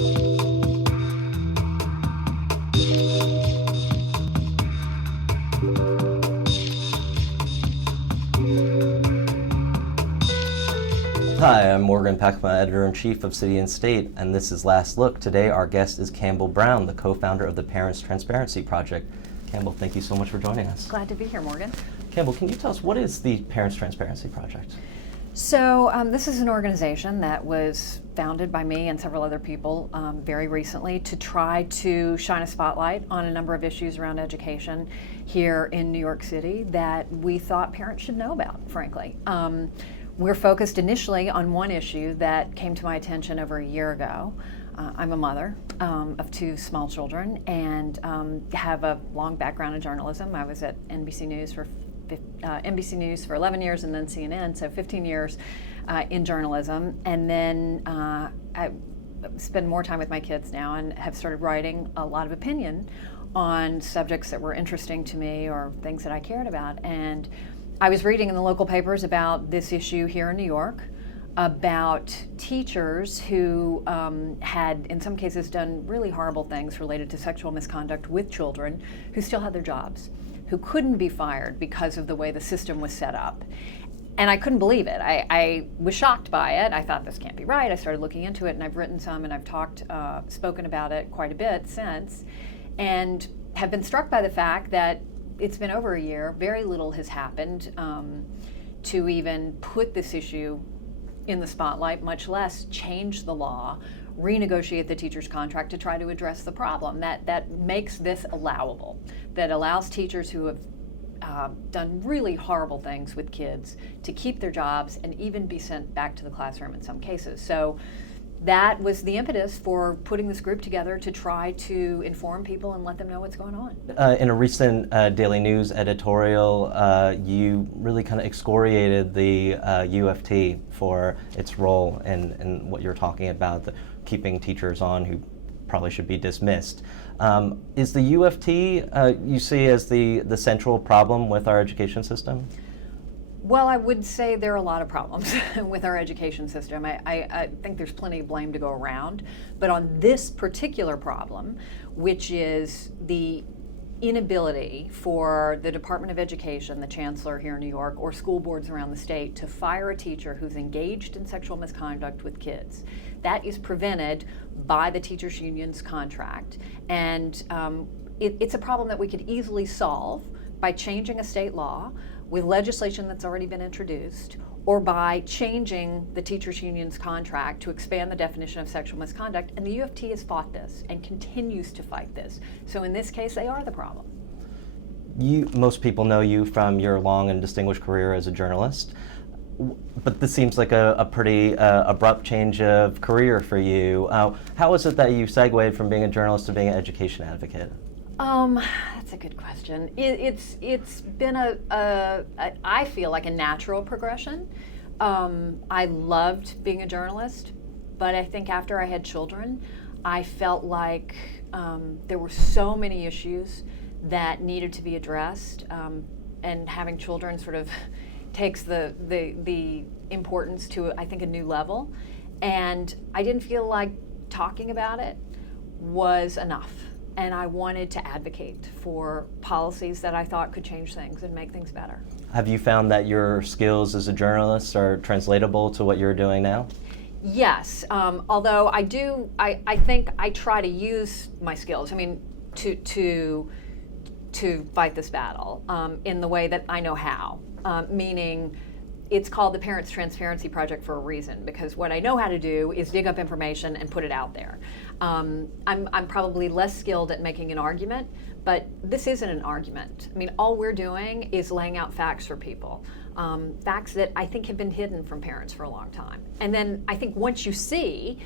Hi, I'm Morgan Peckma, Editor-in-Chief of City and State, and this is Last Look. Today our guest is Campbell Brown, the co-founder of the Parents Transparency Project. Campbell, thank you so much for joining us. Glad to be here, Morgan. Campbell, can you tell us, what is the Parents Transparency Project? So this is an organization that was founded by me and several other people very recently to try to shine a spotlight on a number of issues around education here in New York City that we thought parents should know about, frankly. We're focused initially on one issue that came to my attention over a year ago. I'm a mother of two small children and have a long background in journalism. I was at NBC News for 11 years and then CNN, so 15 years in journalism. And then I spend more time with my kids now and have started writing a lot of opinion on subjects that were interesting to me or things that I cared about. And I was reading in the local papers about this issue here in New York, about teachers who had, in some cases, done really horrible things related to sexual misconduct with children who still had their jobs, who couldn't be fired because of the way the system was set up. And I couldn't believe it. I was shocked by it. I thought, this can't be right. I started looking into it, and I've written some, and I've spoken about it quite a bit since, and have been struck by the fact that it's been over a year, very little has happened to even put this issue in the spotlight, much less change the law, renegotiate the teacher's contract to try to address the problem. That makes this allowable, that allows teachers who have done really horrible things with kids to keep their jobs and even be sent back to the classroom in some cases. So that was the impetus for putting this group together to try to inform people and let them know what's going on. In a recent Daily News editorial, you really kind of excoriated the UFT for its role in what you're talking about, keeping teachers on who probably should be dismissed. Is the UFT you see as the central problem with our education system? Well, I would say there are a lot of problems with our education system. I think there's plenty of blame to go around. But on this particular problem, which is the inability for the Department of Education, the chancellor here in New York, or school boards around the state to fire a teacher who's engaged in sexual misconduct with kids, that is prevented by the teachers' union's contract. And it's a problem that we could easily solve by changing a state law with legislation that's already been introduced, or by changing the teachers' union's contract to expand the definition of sexual misconduct. And the UFT has fought this and continues to fight this. So in this case, they are the problem. Most people know you from your long and distinguished career as a journalist, but this seems like a pretty abrupt change of career for you. How is it that you segued from being a journalist to being an education advocate? That's a good question. It's been I feel like a natural progression. I loved being a journalist, but I think after I had children, I felt like there were so many issues that needed to be addressed, and having children sort of takes the importance to, I think, a new level. And I didn't feel like talking about it was enough. And I wanted to advocate for policies that I thought could change things and make things better. Have you found that your skills as a journalist are translatable to what you're doing now? Yes, although I think I try to use my skills, to fight this battle in the way that I know how, meaning it's called the Parents Transparency Project for a reason, because what I know how to do is dig up information and put it out there. I'm probably less skilled at making an argument, but this isn't an argument. All we're doing is laying out facts for people, facts that I think have been hidden from parents for a long time. And then I think once you see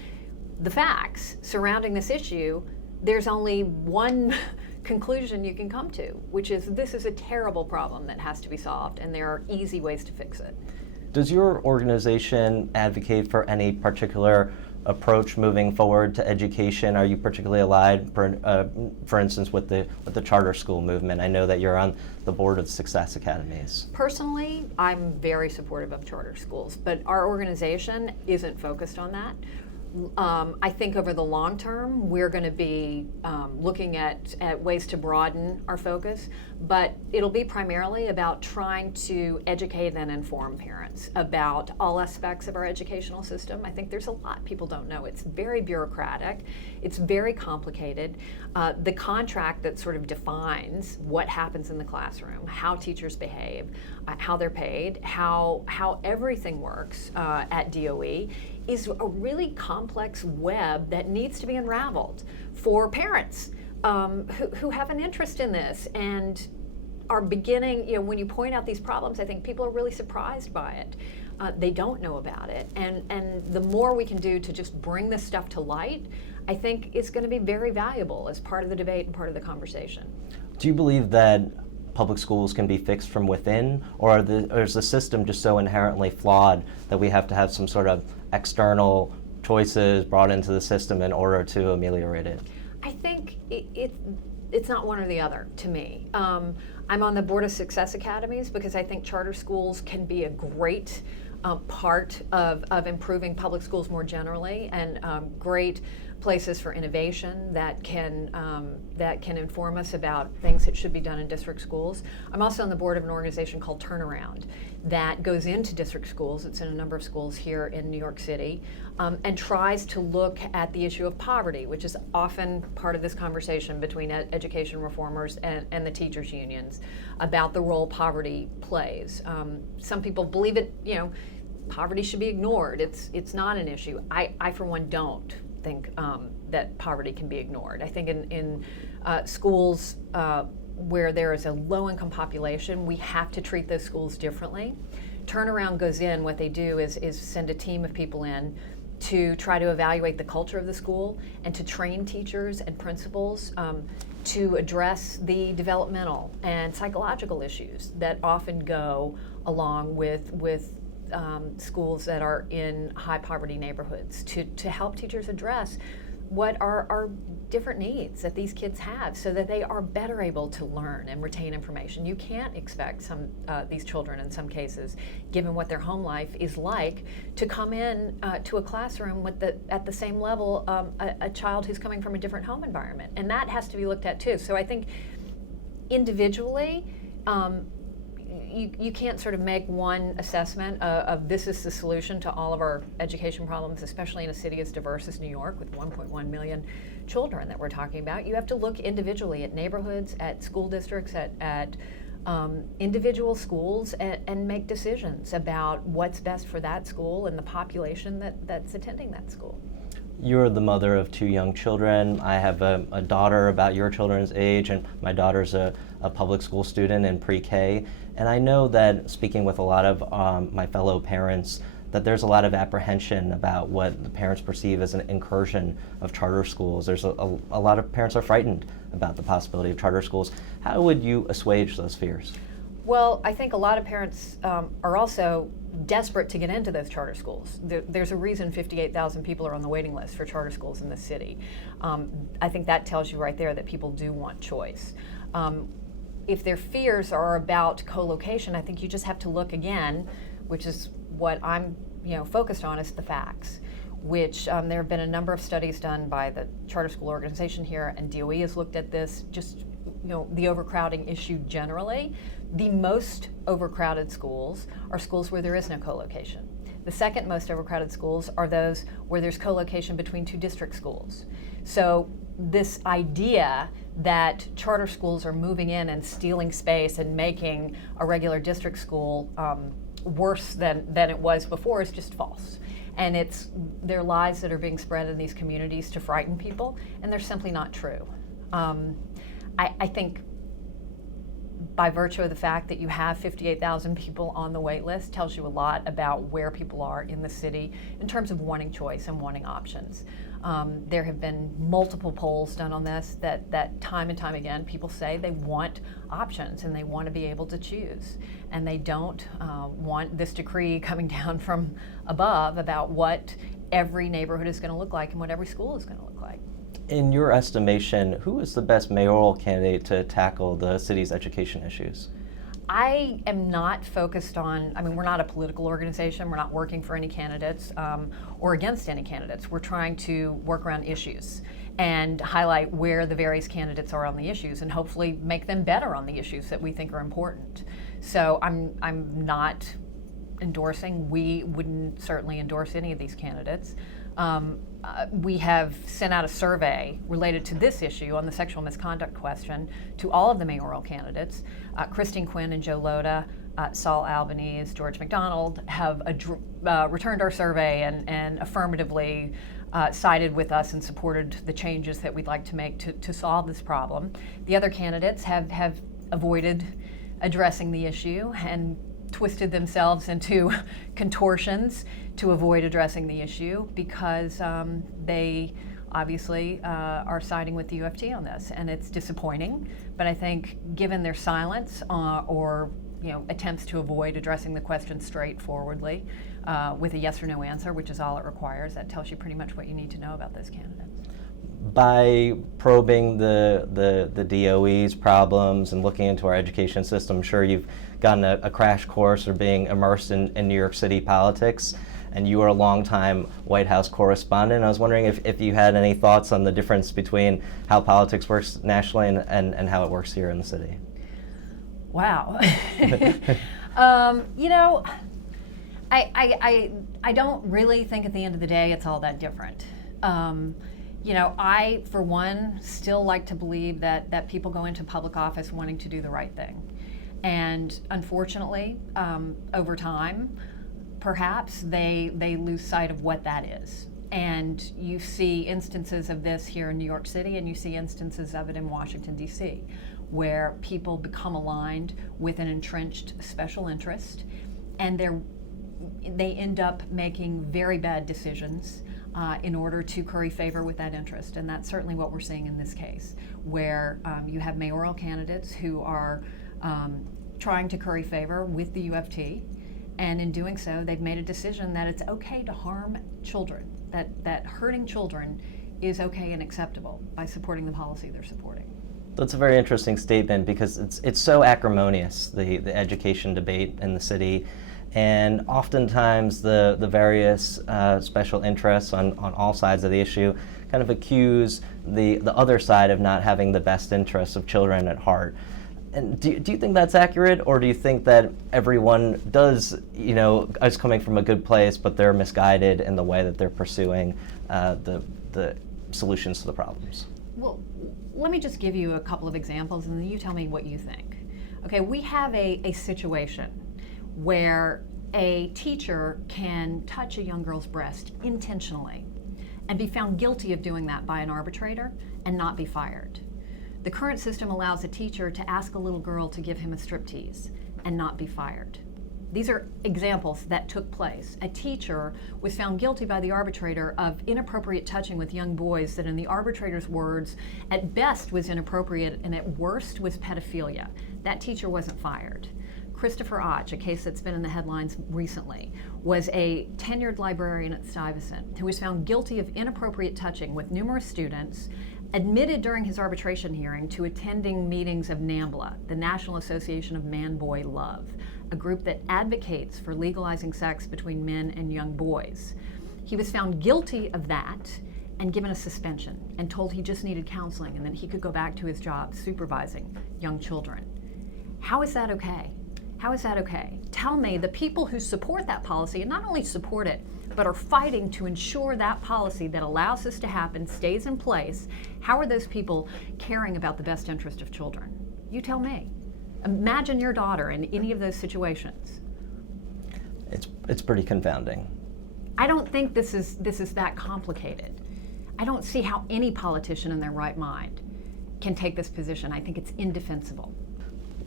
the facts surrounding this issue, there's only one conclusion you can come to, which is this is a terrible problem that has to be solved, and there are easy ways to fix it. Does your organization advocate for any particular approach moving forward to education? Are you particularly allied, for instance, with the charter school movement? I know that you're on the board of Success Academies. Personally, I'm very supportive of charter schools, but our organization isn't focused on that. I think over the long term, we're going to be looking at ways to broaden our focus, but it'll be primarily about trying to educate and inform parents about all aspects of our educational system. I think there's a lot people don't know. It's very bureaucratic. It's very complicated. The contract that sort of defines what happens in the classroom, how teachers behave, how they're paid, how everything works at DOE is a really complex web that needs to be unraveled for parents who have an interest in this and are beginning, when you point out these problems, I think people are really surprised by it. They don't know about it. And the more we can do to just bring this stuff to light, I think it's going to be very valuable as part of the debate and part of the conversation. Do you believe that public schools can be fixed from within, or is the system just so inherently flawed that we have to have some sort of external choices brought into the system in order to ameliorate it? I think it's not one or the other to me. I'm on the board of Success Academies because I think charter schools can be a great part of improving public schools more generally, and great places for innovation that can inform us about things that should be done in district schools. I'm also on the board of an organization called Turnaround that goes into district schools. It's in a number of schools here in New York City, and tries to look at the issue of poverty, which is often part of this conversation between education reformers and the teachers unions about the role poverty plays. Some people believe poverty should be ignored. It's not an issue. I for one don't think that poverty can be ignored. I think in schools where there is a low-income population, we have to treat those schools differently. Turnaround goes in, what they do is send a team of people in to try to evaluate the culture of the school and to train teachers and principals to address the developmental and psychological issues that often go along with schools that are in high poverty neighborhoods, to help teachers address what are different needs that these kids have so that they are better able to learn and retain information. You can't expect these children in some cases, given what their home life is like, to come in to a classroom at the same level a child who's coming from a different home environment. And that has to be looked at too. So I think individually, you can't sort of make one assessment of this is the solution to all of our education problems, especially in a city as diverse as New York with 1.1 million children that we're talking about. You have to look individually at neighborhoods, at school districts, at individual schools, and make decisions about what's best for that school and the population that's attending that school. You're the mother of 2 young children. I have a daughter about your children's age, and my daughter's a public school student in pre-K. And I know that, speaking with a lot of my fellow parents, that there's a lot of apprehension about what the parents perceive as an incursion of charter schools. There's a lot of parents are frightened about the possibility of charter schools. How would you assuage those fears? Well, I think a lot of parents are also desperate to get into those charter schools. There's a reason 58,000 people are on the waiting list for charter schools in this city. I think that tells you right there that people do want choice. If their fears are about co-location, I think you just have to look again, which is what I'm focused on, is the facts. Which there have been a number of studies done by the charter school organization here, and DOE has looked at this, just the overcrowding issue generally. The most overcrowded schools are schools where there is no co-location. The second most overcrowded schools are those where there's co-location between 2 district schools. So this idea that charter schools are moving in and stealing space and making a regular district school worse than it was before is just false. And they're lies that are being spread in these communities to frighten people, and they're simply not true. I think by virtue of the fact that you have 58,000 people on the wait list tells you a lot about where people are in the city in terms of wanting choice and wanting options. There have been multiple polls done on this that time and time again people say they want options and they want to be able to choose, and they don't want this decree coming down from above about what every neighborhood is going to look like and what every school is going to look like. In your estimation, who is the best mayoral candidate to tackle the city's education issues? I am not focused on, I mean, we're not a political organization. We're not working for any candidates or against any candidates. We're trying to work around issues and highlight where the various candidates are on the issues and hopefully make them better on the issues that we think are important. So I'm not endorsing, we wouldn't certainly endorse any of these candidates. We have sent out a survey related to this issue on the sexual misconduct question to all of the mayoral candidates. Christine Quinn and Joe Loda, Saul Albanese, George McDonald have returned our survey and affirmatively sided with us and supported the changes that we'd like to make to solve this problem. The other candidates have avoided addressing the issue and twisted themselves into contortions to avoid addressing the issue because they obviously are siding with the UFT on this, and it's disappointing. But I think given their silence or attempts to avoid addressing the question straightforwardly with a yes or no answer, which is all it requires, that tells you pretty much what you need to know about those candidates. By probing the DOE's problems and looking into our education system, I'm sure you've gotten a crash course or being immersed in New York City politics, and you are a longtime White House correspondent. I was wondering if you had any thoughts on the difference between how politics works nationally and how it works here in the city. Wow. I don't really think at the end of the day it's all that different. I, for one, still like to believe that people go into public office wanting to do the right thing. And unfortunately, over time, perhaps they lose sight of what that is. And you see instances of this here in New York City, and you see instances of it in Washington, D.C., where people become aligned with an entrenched special interest, and they end up making very bad decisions in order to curry favor with that interest. And that's certainly what we're seeing in this case, where you have mayoral candidates who are trying to curry favor with the UFT, and in doing so, they've made a decision that it's okay to harm children, that hurting children is okay and acceptable by supporting the policy they're supporting. That's a very interesting statement because it's so acrimonious, the education debate in the city. And oftentimes the various special interests on all sides of the issue kind of accuse the other side of not having the best interests of children at heart. And do you think that's accurate, or do you think that everyone does, is coming from a good place, but they're misguided in the way that they're pursuing the solutions to the problems? Well, let me just give you a couple of examples, and then you tell me what you think. Okay, we have a situation where a teacher can touch a young girl's breast intentionally and be found guilty of doing that by an arbitrator and not be fired. The current system allows a teacher to ask a little girl to give him a striptease and not be fired. These are examples that took place. A teacher was found guilty by the arbitrator of inappropriate touching with young boys that, in the arbitrator's words, at best was inappropriate and at worst was pedophilia. That teacher wasn't fired. Christopher Atch, a case that's been in the headlines recently, was a tenured librarian at Stuyvesant who was found guilty of inappropriate touching with numerous students, admitted during his arbitration hearing to attending meetings of NAMBLA, the National Association of Man-Boy Love, a group that advocates for legalizing sex between men and young boys. He was found guilty of that and given a suspension and told he just needed counseling and that he could go back to his job supervising young children. How is that okay? How is that okay? Tell me, the people who support that policy, and not only support it, but are fighting to ensure that policy that allows this to happen stays in place, how are those people caring about the best interest of children? You tell me. Imagine your daughter in any of those situations. It's pretty confounding. I don't think this is that complicated. I don't see how any politician in their right mind can take this position. I think it's indefensible.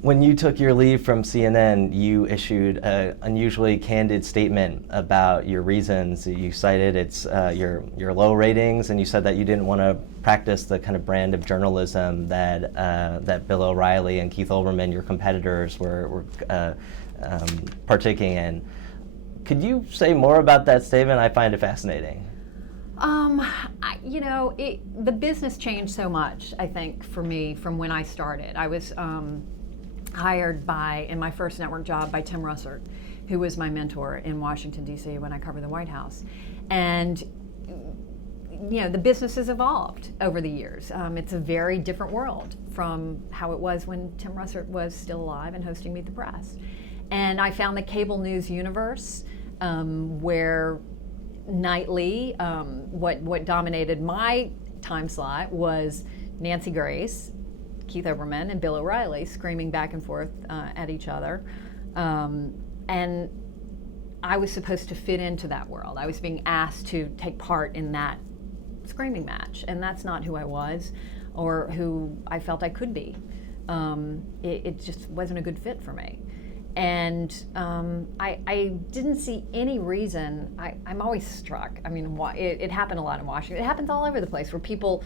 When you took your leave from CNN, you issued an unusually candid statement about your reasons. You cited your low ratings, and you said that you didn't want to practice the kind of brand of journalism that Bill O'Reilly and Keith Olbermann, your competitors, were partaking in. Could you say more about that statement? I find it fascinating. The business changed so much, I think, for me from when I started. I was hired in my first network job by Tim Russert, who was my mentor in Washington, D.C. when I covered the White House. And the business has evolved over the years. It's a very different world from how it was when Tim Russert was still alive and hosting Meet the Press. And I found the cable news universe where nightly, what dominated my time slot was Nancy Grace, Keith Olbermann, and Bill O'Reilly screaming back and forth at each other. And I was supposed to fit into that world. I was being asked to take part in that screaming match, and that's not who I was or who I felt I could be. It just wasn't a good fit for me. And I didn't see any reason. I'm always struck. I mean, it happened a lot in Washington. It happens all over the place where people,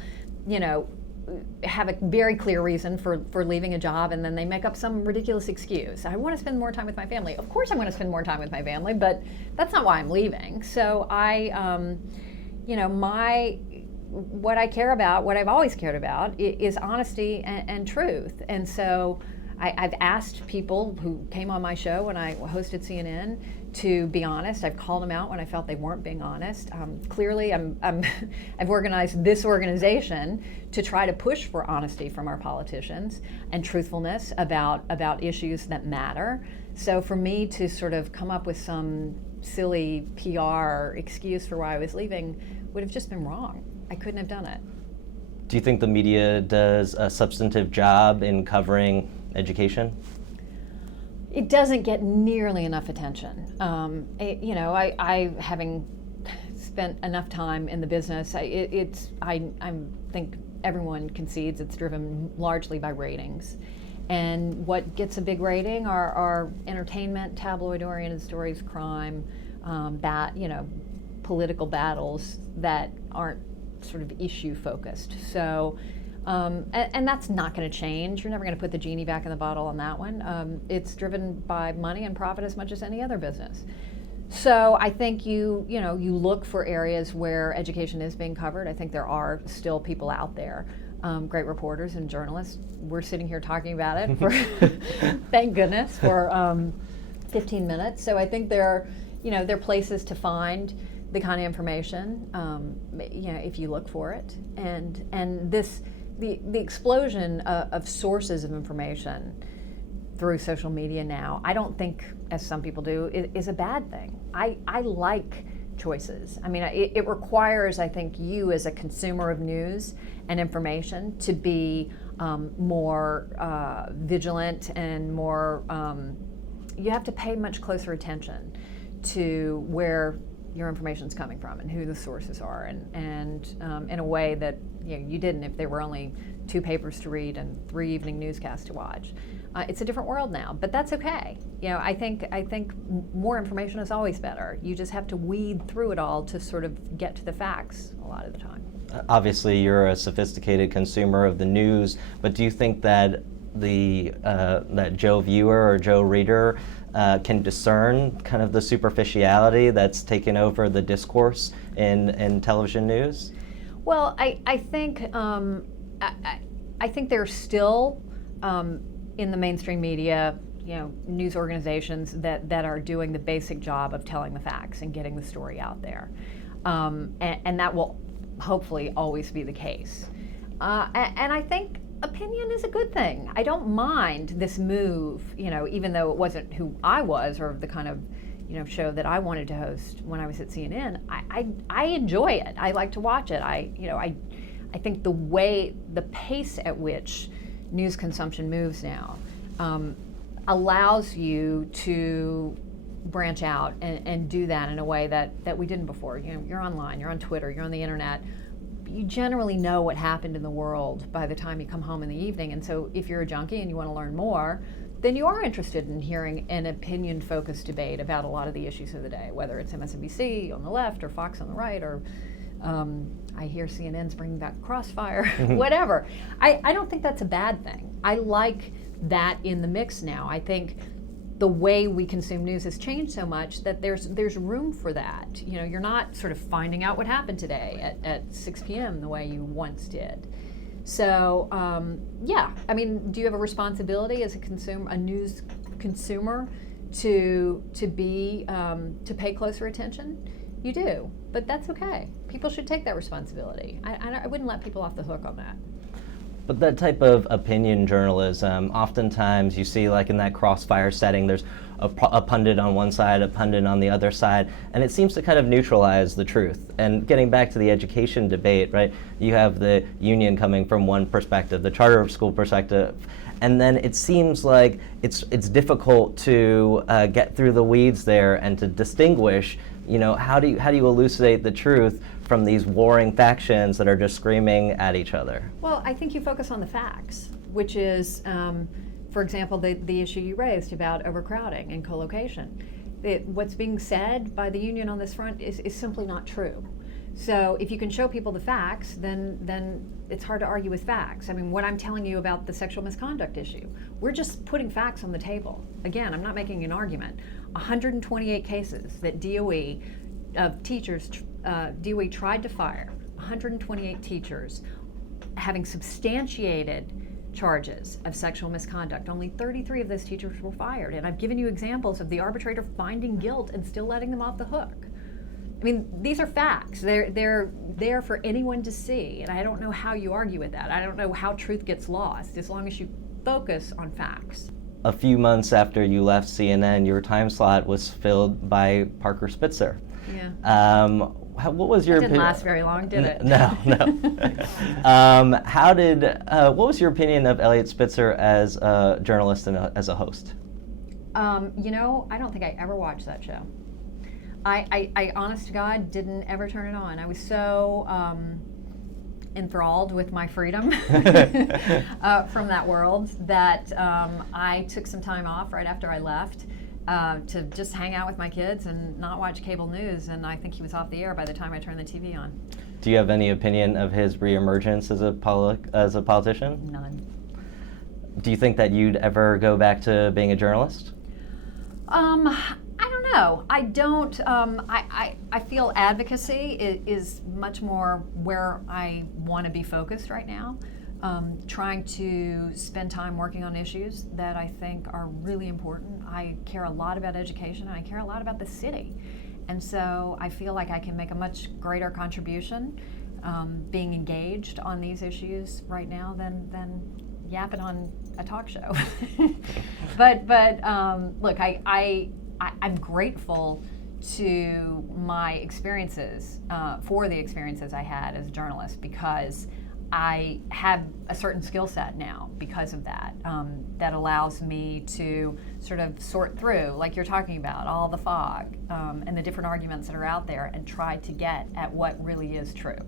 have a very clear reason for leaving a job, and then they make up some ridiculous excuse. I want to spend more time with my family. Of course I want to spend more time with my family, but that's not why I'm leaving. So what I care about, what I've always cared about, is honesty and truth. And so I've asked people who came on my show when I hosted CNN to be honest. I've called them out when I felt they weren't being honest. Clearly, I've organized this organization to try to push for honesty from our politicians and truthfulness about issues that matter. So for me to sort of come up with some silly PR excuse for why I was leaving would have just been wrong. I couldn't have done it. Do you think the media does a substantive job in covering education? It doesn't get nearly enough attention. I having spent enough time in the business, I think everyone concedes it's driven largely by ratings. And what gets a big rating are entertainment, tabloid-oriented stories, crime, political battles that aren't sort of issue-focused. So. And that's not going to change. You're never going to put the genie back in the bottle on that one. It's driven by money and profit as much as any other business. So I think you look for areas where education is being covered. I think there are still people out there, great reporters and journalists. We're sitting here talking about it for, thank goodness, for 15 minutes. So I think there are places to find the kind of information, if you look for it, and this. The explosion of sources of information through social media now, I don't think, as some people do, is a bad thing. I like choices. I mean, it requires, I think, you as a consumer of news and information to be more vigilant and more, you have to pay much closer attention to where your information's coming from and who the sources are, and in a way that you didn't if there were only 2 papers to read and 3 evening newscasts to watch. It's a different world now, but that's okay. I think more information is always better. You just have to weed through it all to sort of get to the facts a lot of the time. Obviously, you're a sophisticated consumer of the news, but do you think that that Joe viewer or Joe reader can discern kind of the superficiality that's taken over the discourse in television news? Well, I think I think there's still in the mainstream media, news organizations that are doing the basic job of telling the facts and getting the story out there, and that will hopefully always be the case. And I think opinion is a good thing. I don't mind this move, even though it wasn't who I was or the kind of show that I wanted to host when I was at CNN. I enjoy it. I like to watch it. I think the pace at which news consumption moves now allows you to branch out and do that in a way that we didn't before. You're online, you're on Twitter, you're on the internet. You generally know what happened in the world by the time you come home in the evening. And so if you're a junkie and you want to learn more, then you are interested in hearing an opinion-focused debate about a lot of the issues of the day, whether it's MSNBC on the left or Fox on the right, or I hear CNN's bringing back Crossfire, whatever. I don't think that's a bad thing. I like that in the mix now. I think the way we consume news has changed so much that there's room for that. You're not sort of finding out what happened today at 6 p.m. the way you once did. So, yeah, I mean, do you have a responsibility as a news consumer, to pay closer attention? You do, but that's okay. People should take that responsibility. I wouldn't let people off the hook on that. But that type of opinion journalism, oftentimes you see, like in that crossfire setting, there's a pundit on one side, a pundit on the other side, and it seems to kind of neutralize the truth. And getting back to the education debate, right, you have the union coming from one perspective, the charter school perspective, and then it seems like it's difficult to get through the weeds there and to distinguish, how do you elucidate the truth from these warring factions that are just screaming at each other? Well, I think you focus on the facts, which is, for example, the issue you raised about overcrowding and co-location. What's being said by the union on this front is simply not true. So if you can show people the facts, then it's hard to argue with facts. I mean, what I'm telling you about the sexual misconduct issue, we're just putting facts on the table. Again, I'm not making an argument. 128 cases that DOE of teachers, DOE tried to fire, 128 teachers having substantiated charges of sexual misconduct. Only 33 of those teachers were fired. And I've given you examples of the arbitrator finding guilt and still letting them off the hook. I mean, these are facts. They're there for anyone to see, and I don't know how you argue with that. I don't know how truth gets lost as long as you focus on facts. A few months after you left CNN, your time slot was filled by Parker Spitzer. Yeah. What was your It didn't last very long, did it? No. What was your opinion of Eliot Spitzer as a journalist and as a host? I don't think I ever watched that show. I honest to God, didn't ever turn it on. I was so enthralled with my freedom from that world that I took some time off right after I left to just hang out with my kids and not watch cable news, and I think he was off the air by the time I turned the TV on. Do you have any opinion of his reemergence as a politician? None. Do you think that you'd ever go back to being a journalist? I don't know. I don't. I feel advocacy is much more where I want to be focused right now. Trying to spend time working on issues that I think are really important. I care a lot about education, and I care a lot about the city. And so I feel like I can make a much greater contribution being engaged on these issues right now than yapping on a talk show. but look, I'm grateful to my experiences, for the experiences I had as a journalist, because I have a certain skill set now because of that, that allows me to sort of sort through, like you're talking about, all the fog and the different arguments that are out there and try to get at what really is true.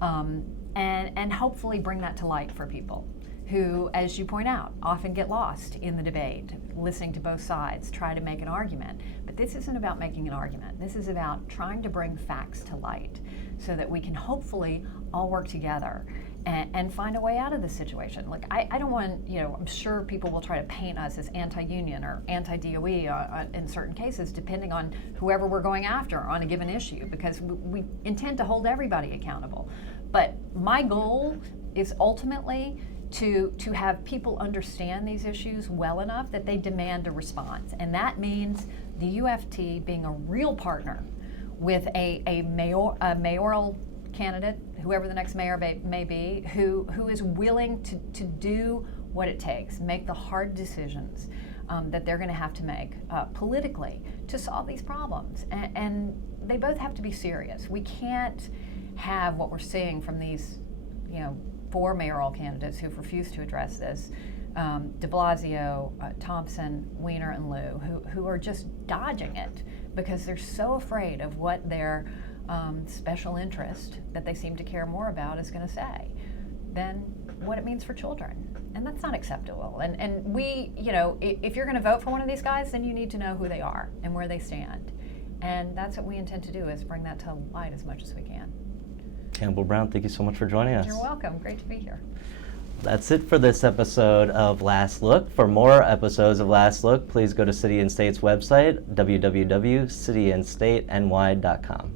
And hopefully bring that to light for people who, as you point out, often get lost in the debate, listening to both sides, try to make an argument. But this isn't about making an argument. This is about trying to bring facts to light so that we can hopefully all work together and find a way out of this situation. Like, I don't want, I'm sure people will try to paint us as anti-union or anti-DOE in certain cases, depending on whoever we're going after on a given issue, because we intend to hold everybody accountable. But my goal is ultimately to have people understand these issues well enough that they demand a response. And that means the UFT being a real partner with a mayoral candidate, whoever the next mayor may be, who is willing to do what it takes, make the hard decisions that they're going to have to make politically to solve these problems. And they both have to be serious. We can't have what we're seeing from these, 4 mayoral candidates who've refused to address this, de Blasio, Thompson, Weiner, and Lieu, who are just dodging it because they're so afraid of what their special interest that they seem to care more about is going to say than what it means for children. And that's not acceptable. And we, if you're going to vote for one of these guys, then you need to know who they are and where they stand. And that's what we intend to do, is bring that to light as much as we can. Campbell Brown, thank you so much for joining us. You're welcome. Great to be here. That's it for this episode of Last Look. For more episodes of Last Look, please go to City and State's website, www.cityandstateny.com.